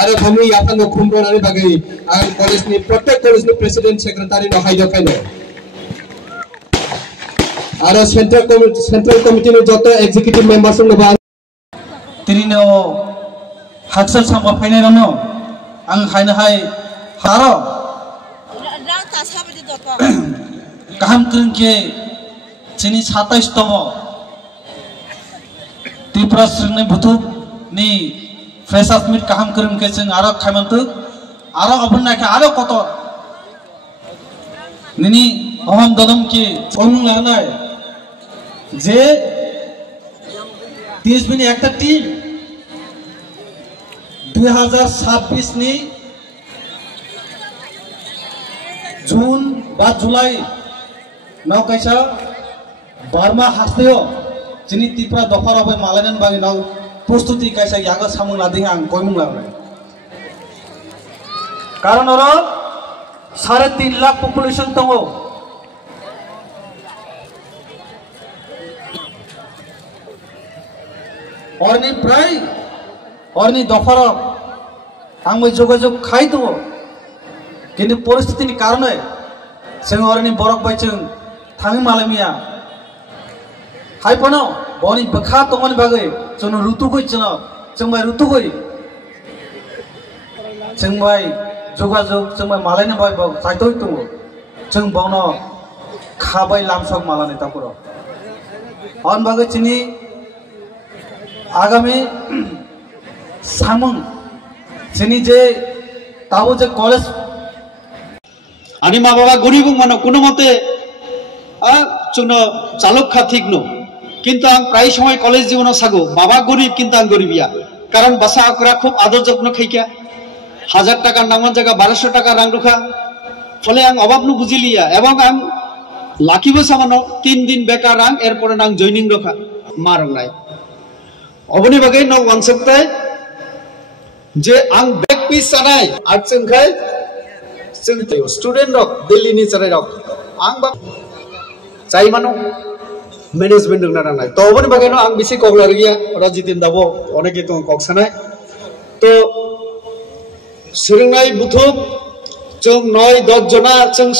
आरो हामी याफानो खुमब्रनानै बागै आं कलेजनि प्रत्येक कलेजनि प्रेसिडेन्ट सेक्रेटारि नो हायदो खायनो आरो सेन्ट्रेल कमिटिनि जत एग्जिक्यूटिव मेंबर्स नो बा तिरिनो हाक्सल सामबा फाइनायनो आं हायनो हाय हारो गाहाम कृंके चिनि 27 तम त्रिपुरा स्रिंगने बुथुक नि फ्रेशर्स मीट गाहाम कृंके जों आरो खायमन्तु आरो अबन नायखे आरो कत निनि अहम ददम की अनुं लानाय जे टीएसबी नि एकटा टीम 2026 नि जून बा जुलाई नाव कैसा बारमा हास्तेयो जिनि त्रिपुरा दफार अब मालायन बागै नाव प्रस्तुति कैसा यागा सामुं लादिं आं गयमुं लाबाय कारण और 3.5 लाख पपुलेशन दङ अरनि प्राय अरनि दफार आंबो जोगाजोग खाय दङ किन्तु परिस्थितिनि कारणे जों अरनि बरक बायजों थाङो मालायमिया हायपनो बनि बखा तंगनि बागै जों रुतुगै जों बाय रुतुगै जों बाय जोगाजोग जों बाय मालायनि बाय जायतोय दङ जों बावनो खाबाय लामसक मालानि तापुरो अन बागै चिनि आगामी सामुं चिनि जे ताबो जे कलेज आनी मा बाबा गरीब मानो कोनो मते जोंनो चालक खा ठीक नो किन्तु आं प्राय समय कलेज जीवन सागो बाबा गरीब किन्तु आं गरीबिया कारण बासा आकरा खूब आदर जत्न खाइका 1000 टाका नांगन जायगा 1200 टाका रां रुखा फले आं अभाब नु बुझिलिया एवं आं लाखिबो सामानो 3 दिन बेकार रां एरपर आं जॉइनिंग रखा मारंनाय अबनि बागै न वानसकते जे आं बैक पीस जानाय आजोंखाय जों स्टूडेंट रक दिल्ली नि चराय रक आं बा जाय मानो मैनेजमेंट दंना नाय तो अबनि बागै न आं बिसि कगलार गया रजितिन दाबो अनेके तो कक्सनाय तो सिरंनाय बुथुब जों 9-10 जना जों